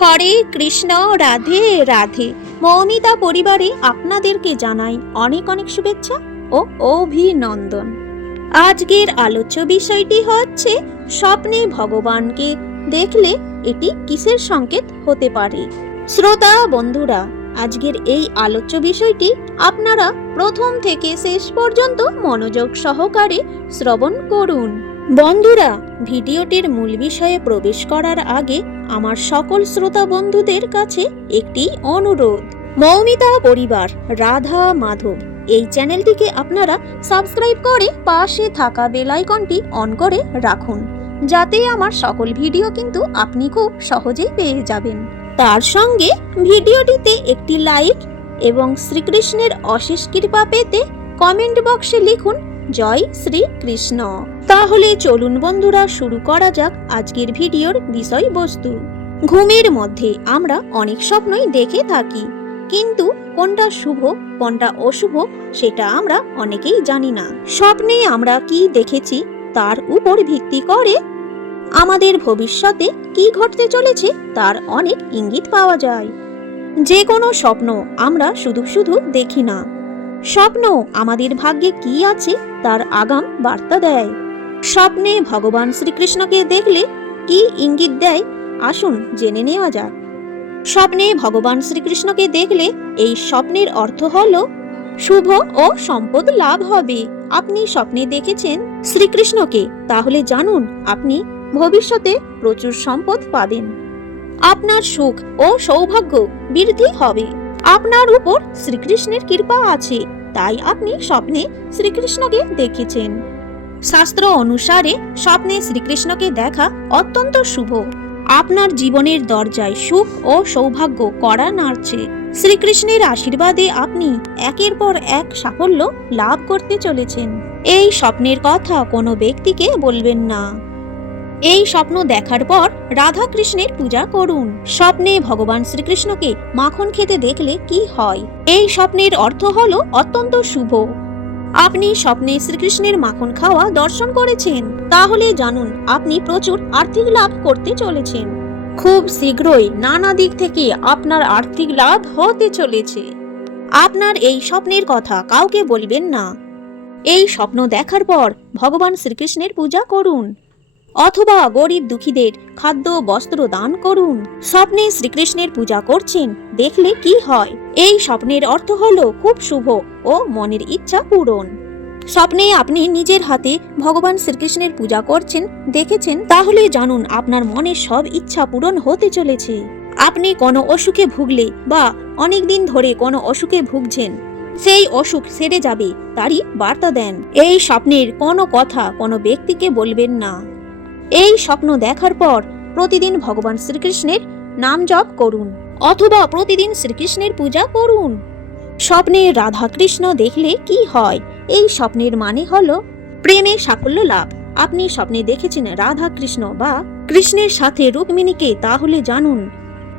হরে কৃষ্ণ, রাধে রাধে। মৌমিতা পরিবারে আপনাদেরকে জানাই অনেক অনেক শুভেচ্ছা ও অভিনন্দন। আজকের আলোচ্য বিষয়টি হচ্ছে, স্বপ্নে ভগবানকে দেখলে এটি কিসের সংকেত হতে পারে? শ্রোতা, বন্ধুরা, আজকের এই আলোচ্য বিষয়টি আপনারা প্রথম থেকে শেষ পর্যন্ত মনোযোগ সহকারে শ্রবণ করুন। বন্ধুরা, ভিডিওটির মূল বিষয়ে প্রবেশ করার আগে আমার সকল শ্রোতা বন্ধুদের কাছে একটি অনুরোধ। মৌমিতা, পরিবার, রাধা, মাধব, এই চ্যানেলটিকে আপনারা সাবস্ক্রাইব করে পাশে থাকা বেল আইকনটি অন করে রাখুন, যাতে আমার সকল ভিডিও কিন্তু আপনি খুব সহজেই পেয়ে যাবেন। তার সঙ্গে ভিডিওটিতে একটি লাইক এবং শ্রীকৃষ্ণের অশেষ কৃপা পেতে কমেন্ট বক্সে লিখুন জয় শ্রীকৃষ্ণ তাহলে চলুন বন্ধুরা, শুরু করা যাক আজকের ভিডিওর বিষয়বস্তু। ঘুমের মধ্যে আমরা অনেক স্বপ্নই দেখে থাকি, কিন্তু কোনটা শুভ, কোনটা অশুভ, সেটা আমরা অনেকেই জানি না। স্বপ্নে আমরা কি দেখেছি, তার উপর ভিত্তি করে আমাদের ভবিষ্যতে কি ঘটতে চলেছে, তার অনেক ইঙ্গিত পাওয়া যায়। যে কোনো স্বপ্ন আমরা শুধু শুধু দেখি না স্বপ্ন আমাদের ভাগ্যে কি আছে তার আগাম বার্তা দেয়। স্বপ্নে ভগবান শ্রীকৃষ্ণকে দেখলে কি ইঙ্গিত দেয় আসুন জেনে নেওয়া যাক। স্বপ্নে ভগবান শ্রীকৃষ্ণকে দেখলে এই স্বপ্নের অর্থ হল শুভ ও সম্পদ লাভ হবে। আপনি স্বপ্নে দেখেছেন শ্রীকৃষ্ণকে, তাহলে জানুন আপনি ভবিষ্যতে প্রচুর সম্পদ পাবেন। আপনার সুখ ও সৌভাগ্য বৃদ্ধি হবে। আপনার উপর শ্রীকৃষ্ণের কৃপা আছে, তাই আপনি স্বপ্নে শ্রীকৃষ্ণকে দেখেছেন। শাস্ত্র অনুসারে স্বপ্নে শ্রীকৃষ্ণকে দেখা অত্যন্ত শুভ। আপনার জীবনের দরজায় সুখ ও সৌভাগ্য করা নাড়ছে। শ্রীকৃষ্ণের আশীর্বাদে আপনি একের পর এক সাফল্য লাভ করতে চলেছেন। এই স্বপ্নের কথা কোনো ব্যক্তিকে বলবেন না। এই স্বপ্ন দেখার পর রাধা কৃষ্ণের পূজা করুন। স্বপ্নে ভগবান শ্রীকৃষ্ণকে মাখন খেতে দেখলে কি হয়? এই স্বপ্নের অর্থ হলো অত্যন্ত শুভ। আপনি স্বপ্নে শ্রীকৃষ্ণের মাখন খাওয়া দর্শন করেছেন। তাহলে জানুন, আপনি প্রচুর আর্থিক লাভ করতে চলেছেন। খুব শীঘ্রই নানা দিক থেকে আপনার আর্থিক লাভ হতে চলেছে। আপনার এই স্বপ্নের কথা কাউকে বলবেন না। এই স্বপ্ন দেখার পর ভগবান শ্রীকৃষ্ণের পূজা করুন। অথবা গরিব দুঃখীদের খাদ্য, বস্ত্র দান করুন। স্বপ্নে শ্রীকৃষ্ণের পূজা করছেন। দেখলে কি হয়? এই স্বপ্নের অর্থ হলো খুব শুভ ও মনের ইচ্ছা পূরণ। স্বপ্নে আপনি নিজের হাতে ভগবান শ্রীকৃষ্ণের পূজা করছেন, দেখেছেন? তাহলে জানুন আপনার মনের সব ইচ্ছা পূরণ হতে চলেছে। আপনি কোনো অসুখে ভুগলে বা অনেক দিন ধরে কোনো অসুখে ভুগছেন, সেই অসুখ সেরে যাবে, তারই বার্তা দেন। এই স্বপ্নের কোনো কথা কোনো ব্যক্তিকে বলবেন না। এই স্বপ্ন দেখার পর প্রতিদিন ভগবান শ্রীকৃষ্ণের নাম জপ করুন, অথবা প্রতিদিন শ্রীকৃষ্ণের পূজা করুন। স্বপ্নে রাধা কৃষ্ণ দেখলে কি হয়? এই স্বপ্নের মানে হলো প্রেমে সাফল্য লাভ। আপনি স্বপ্নে দেখেছেন রাধা কৃষ্ণ বা কৃষ্ণের সাথে রুক্মিণীকে, তাহলে জানুন,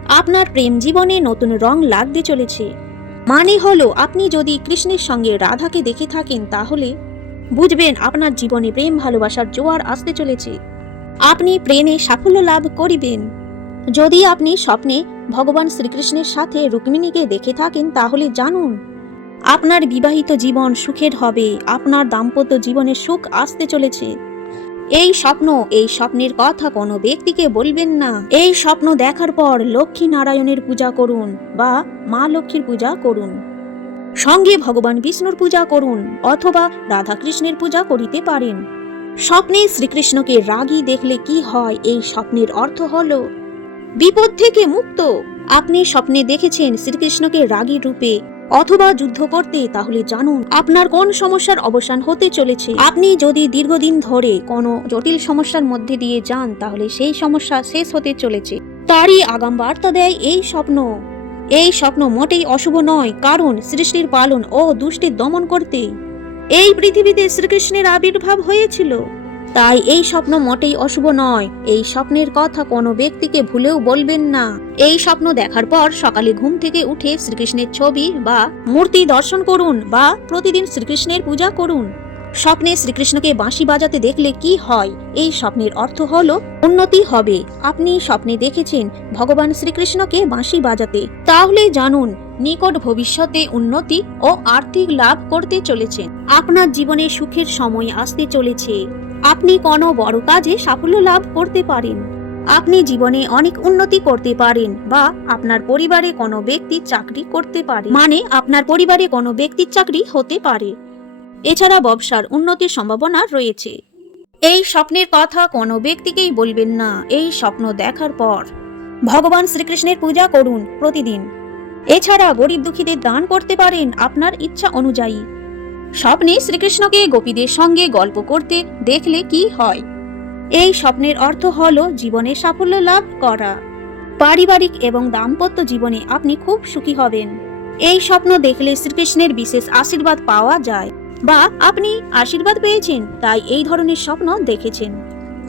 আপনার প্রেম জীবনে নতুন রং লাগতে চলেছে। মানে হলো আপনি যদি কৃষ্ণের সঙ্গে রাধাকে দেখে থাকেন, তাহলে বুঝবেন আপনার জীবনে প্রেম, ভালোবাসার জোয়ার আসতে চলেছে। আপনি প্রেমে সাফল্য লাভ করিবেন। যদি আপনি স্বপ্নে ভগবান শ্রীকৃষ্ণের সাথে রুক্মিণীকে দেখে থাকেন, তাহলে জানুন, আপনার বিবাহিত জীবন সুখের হবে, আপনার দাম্পত্য জীবনে সুখ আসতে চলেছে। এই স্বপ্ন, এই স্বপ্নের কথা কোনো ব্যক্তিকে বলবেন না। এই স্বপ্ন দেখার পর লক্ষ্মী নারায়ণের পূজা করুন বা মা লক্ষ্মীর পূজা করুন। সঙ্গে ভগবান বিষ্ণুর পূজা করুন অথবা রাধাকৃষ্ণের পূজা করিতে পারেন। স্বপ্নে শ্রীকৃষ্ণকে রাগী দেখলে কি হয়? এই স্বপ্নের অর্থ হল, বিপদ থেকে মুক্ত। আপনি স্বপ্নে দেখেছেন শ্রীকৃষ্ণকে রাগী রূপে অথবা যুদ্ধ করতে, তাহলে জানুন আপনার কোন সমস্যার অবসান হতে চলেছে। আপনি যদি দীর্ঘদিন ধরে কোনো জটিল সমস্যার মধ্যে দিয়ে যান, তাহলে সেই সমস্যা শেষ হতে চলেছে। তারই আগাম বার্তা দেয় এই স্বপ্ন। এই স্বপ্ন মোটেই অশুভ নয়, কারণ সৃষ্টির পালন ও দুষ্টির দমন করতে এই পৃথিবীতে শ্রীকৃষ্ণের আবির্ভাব হয়েছিল। তাই এই স্বপ্ন মোটেই অশুভ নয়। এই স্বপ্নের কথা কোনো ব্যক্তিকে ভুলেও বলবেন না। এই স্বপ্ন দেখার পর সকালে ঘুম থেকে উঠে শ্রীকৃষ্ণের ছবি বা মূর্তি দর্শন করুন বা প্রতিদিন শ্রীকৃষ্ণের পূজা করুন। স্বপ্নে শ্রীকৃষ্ণকে বাঁশি বাজাতে দেখলে কি হয়? এই স্বপ্নের অর্থ হলো, উন্নতি হবে। আপনি স্বপ্নে দেখেছেন ভগবান শ্রীকৃষ্ণকে বাঁশি বাজাতে। তাহলে জানুন, নিকট ভবিষ্যতে উন্নতি ও আর্থিক লাভ করতে চলেছেন। আপনার জীবনে সুখের সময় আসতে চলেছে। আপনি কোনো বড় কাজে সাফল্য লাভ করতে পারেন। আপনি জীবনে অনেক উন্নতি করতে পারেন বা আপনার পরিবারে কোনো ব্যক্তি চাকরি করতে পারে। মানে আপনার পরিবারে কোনো ব্যক্তির চাকরি হতে পারে। এছাড়া ব্যবসার উন্নতির সম্ভাবনা রয়েছে। এই স্বপ্নের কথা কোনো ব্যক্তিকেই বলবেন না, এই স্বপ্ন দেখার পর। ভগবান শ্রীকৃষ্ণের পূজা করুন প্রতিদিন। এছাড়া গরিব দুঃখীদের দান করতে পারেন আপনার ইচ্ছা অনুযায়ী। স্বপ্নে শ্রীকৃষ্ণকে গোপীদের সঙ্গে গল্প করতে দেখলে কি হয়? এই স্বপ্নের অর্থ হল জীবনে সাফল্য লাভ করা। পারিবারিক এবং দাম্পত্য জীবনে আপনি খুব সুখী হবেন। এই স্বপ্ন দেখলে শ্রীকৃষ্ণের বিশেষ আশীর্বাদ পাওয়া যায়। বা আপনি আশীর্বাদ পেয়েছেন, তাই এই ধরনের স্বপ্ন দেখেছেন।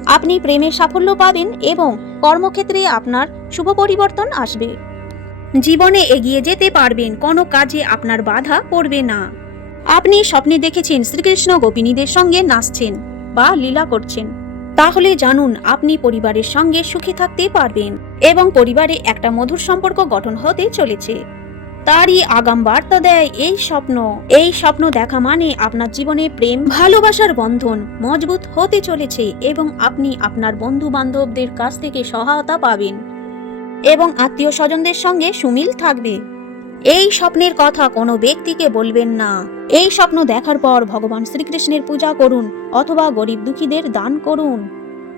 আপনি প্রেমে সাফল্য পাবেন এবং কর্মক্ষেত্রে আপনার শুভ পরিবর্তন আসবে। জীবনে এগিয়ে যেতে পারবেন, কোনো কাজে আপনার বাধা পড়বে না। আপনি স্বপ্নে দেখেছেন শ্রীকৃষ্ণ গোপিনীদের সঙ্গে নাচছেন বা লীলা করছেন। তাহলে জানুন, আপনি পরিবারের সঙ্গে সুখী থাকতে পারবেন এবং পরিবারে একটা মধুর সম্পর্ক গঠন হতে চলেছে। তারই আগাম বার্তা দেয় এই স্বপ্ন। এই স্বপ্ন দেখা মানে আপনার জীবনে প্রেম, ভালোবাসার বন্ধন মজবুত হতে চলেছে এবং আপনি আপনার বন্ধু বান্ধবদের কাছ থেকে সহায়তা পাবেন এবং আত্মীয় স্বজনদের সঙ্গে সুমিল থাকবে। এই স্বপ্নের কথা কোনো ব্যক্তিকে বলবেন না। এই স্বপ্ন দেখার পর ভগবান শ্রীকৃষ্ণের পূজা করুন অথবা গরিব দুঃখীদের দান করুন।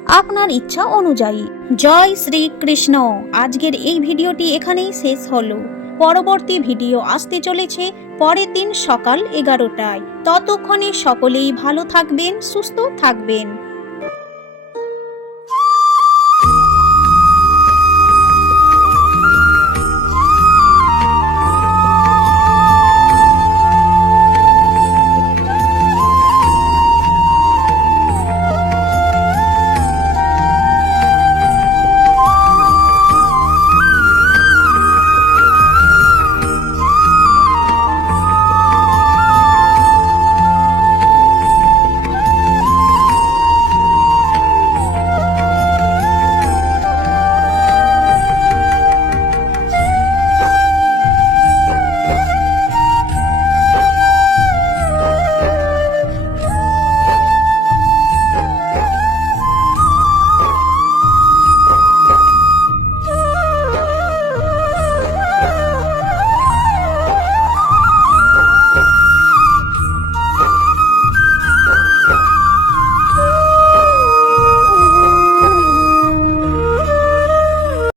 আপনার ইচ্ছা অনুযায়ী। জয় শ্রীকৃষ্ণ। আজকের এই ভিডিওটি এখানেই শেষ হলো। পরবর্তী ভিডিও আসতে চলেছে পরের দিন সকাল এগারোটায়। ততক্ষণে সকলেই ভালো থাকবেন সুস্থ থাকবেন।